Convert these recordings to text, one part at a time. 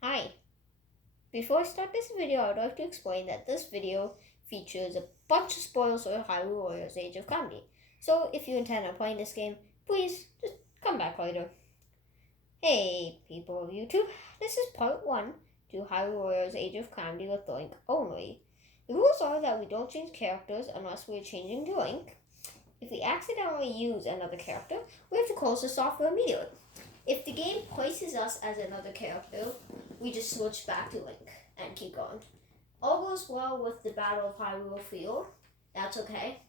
Hi, before I start this video, I would like to explain that this video features a bunch of spoilers for Hyrule Warriors Age of Calamity. So if you intend on playing this game, please just come back later. Hey people of YouTube, this is part 1 to Hyrule Warriors Age of Calamity with Link only. The rules are that we don't change characters unless we're changing to Link. If we accidentally use another character, we have to close the software immediately. If the game places us as another character, we just switch back to Link and keep going. All goes well with the Battle of Hyrule Field. That's okay.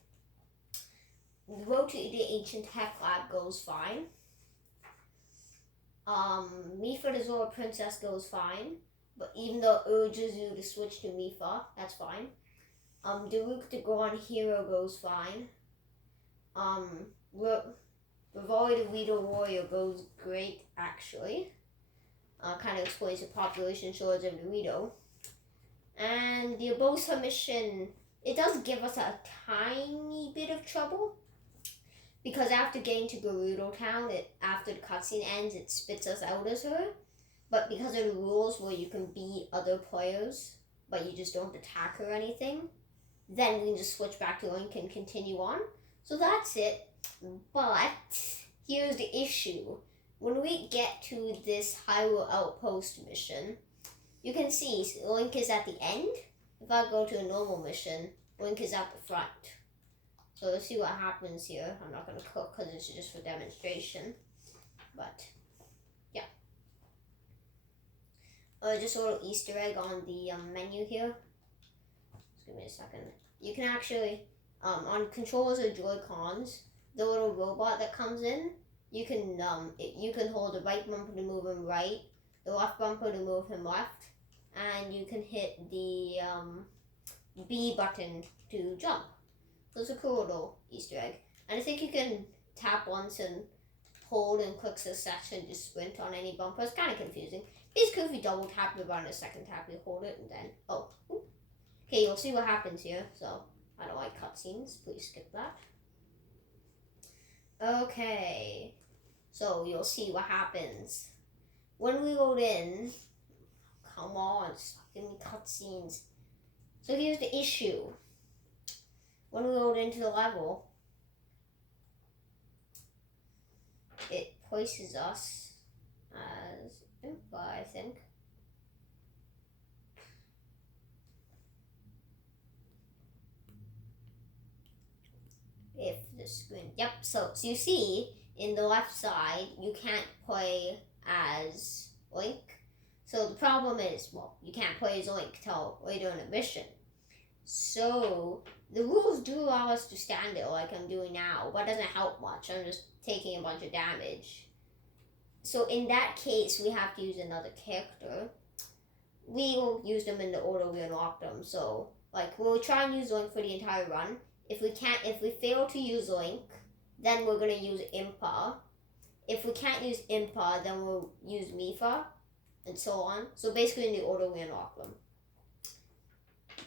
The road to the Ancient Tech Lab goes fine. Mipha the Zora Princess goes fine, but even though it urges you to switch to Mipha, that's fine. Daruk the Goron Hero goes fine. Rivali the Leader Warrior goes great, actually. Kind of explains the population shortage of Dorito. And the Abosa mission, it does give us a tiny bit of trouble. Because after getting to Gerudo Town, after the cutscene ends, it spits us out as her. But because of the rules where you can beat other players, but you just don't attack her or anything, then we can just switch back to Link and continue on. So that's it. But here's the issue. When we get to this Hyrule Outpost mission, you can see Link is at the end. If I go to a normal mission, Link is at the front. So let's see what happens here. I'm not going to cook because it's just for demonstration. But, yeah. Just a little Easter egg on the menu here. Just give me a second. You can actually, on controllers or Joy-Cons, the little robot that comes in, you can hold the right bumper to move him right, the left bumper to move him left, and you can hit the B button to jump. So it's a cool little Easter egg. And I think you can tap once and hold and click succession to sprint on any bumper. It's kind of confusing. Basically, if you double tap the button, a second tap, you hold it, and then, okay, you'll see what happens here. So, I don't like cutscenes. Please skip that. Okay, so you'll see what happens. When we load in, come on, stop giving me cutscenes. So here's the issue. When we load into the level, it places us as Impa, I think. If the screen, yep, so you see in the left side, you can't play as Link. So the problem is, well, you can't play as Link till later in the mission. So the rules do allow us to stand it like I'm doing now, but it doesn't help much. I'm just taking a bunch of damage. So in that case, we have to use another character. We will use them in the order we unlock them. So, like, we'll try and use Link for the entire run. If we fail to use Link, then we're gonna use Impa. If we can't use Impa, then we'll use Mipha, and so on. So basically in the order we unlock them.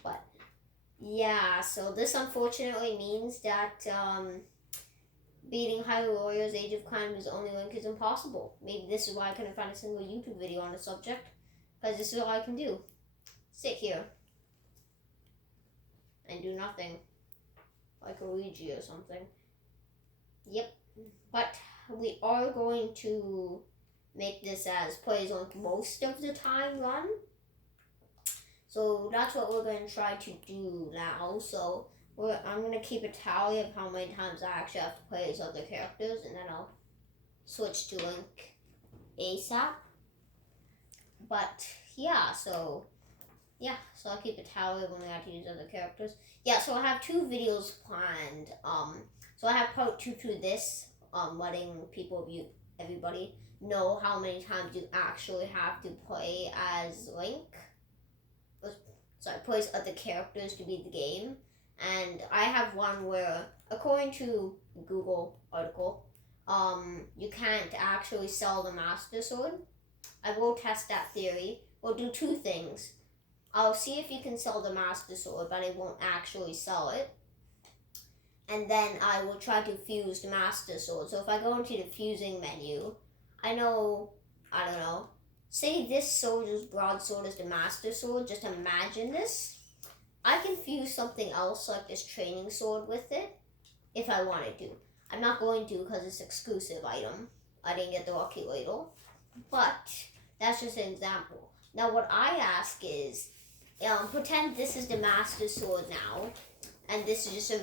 But yeah, so this unfortunately means that beating Hyrule Warriors Age of Calamity with only Link is impossible. Maybe this is why I couldn't find a single YouTube video on the subject, because this is all I can do. Sit here and do nothing. Like a Luigi or something. Yep. But we are going to make this as plays on most of the time run. So that's what we're going to try to do now. So I'm going to keep a tally of how many times I actually have to play as other characters, and then I'll switch to Link ASAP. But yeah, so I'll keep a tally of when I have to use other characters. Yeah, so I have 2 videos planned. So I have part 2 to this, letting everybody know how many times you actually have to play as Link. Sorry, play as other characters to beat the game. And I have one where, according to Google article, you can't actually sell the Master Sword. I will test that theory. We'll do 2 things. I'll see if you can sell the Master Sword, but I won't actually sell it. And then I will try to fuse the Master Sword. So if I go into the fusing menu, I don't know, say this soldier's broadsword is the master sword, just imagine this. I can fuse something else like this training sword with it if I wanted to. I'm not going to because it's exclusive item. I didn't get the lucky ladle. But that's just an example. Now what I ask is, pretend this is the master sword now, and this is just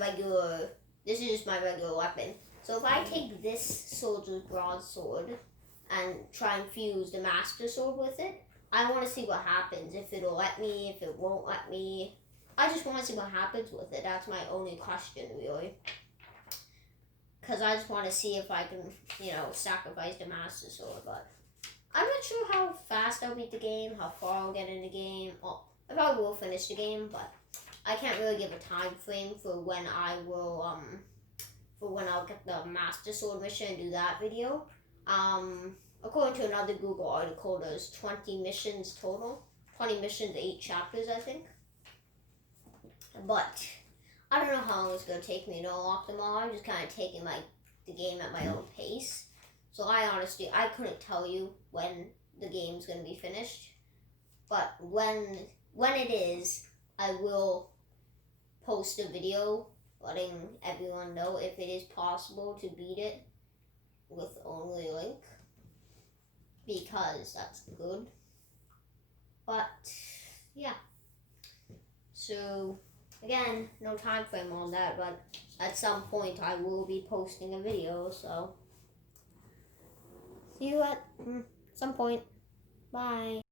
my regular weapon. So if I take this soldier's broadsword and try and fuse the master sword with it, I want to see what happens. If it'll let me, if it won't let me. I just want to see what happens with it. That's my only question, really. Because I just want to see if I can, sacrifice the master sword. But I'm not sure how fast I'll beat the game, how far I'll get in the game. Well, I probably will finish the game, but I can't really give a time frame for when I will, for when I'll get the master sword mission and do that video. According to another Google article, there's 20 missions total. 20 missions, 8 chapters, I think. But I don't know how long it's going to take me to unlock them all. I'm just kind of taking the game at my own pace. So I couldn't tell you when the game's going to be finished. But when it is, I will post a video letting everyone know if it is possible to beat it with only Link. Because that's good. But, yeah. So, again, no time frame on that, but at some point I will be posting a video, so see you at some point. Bye.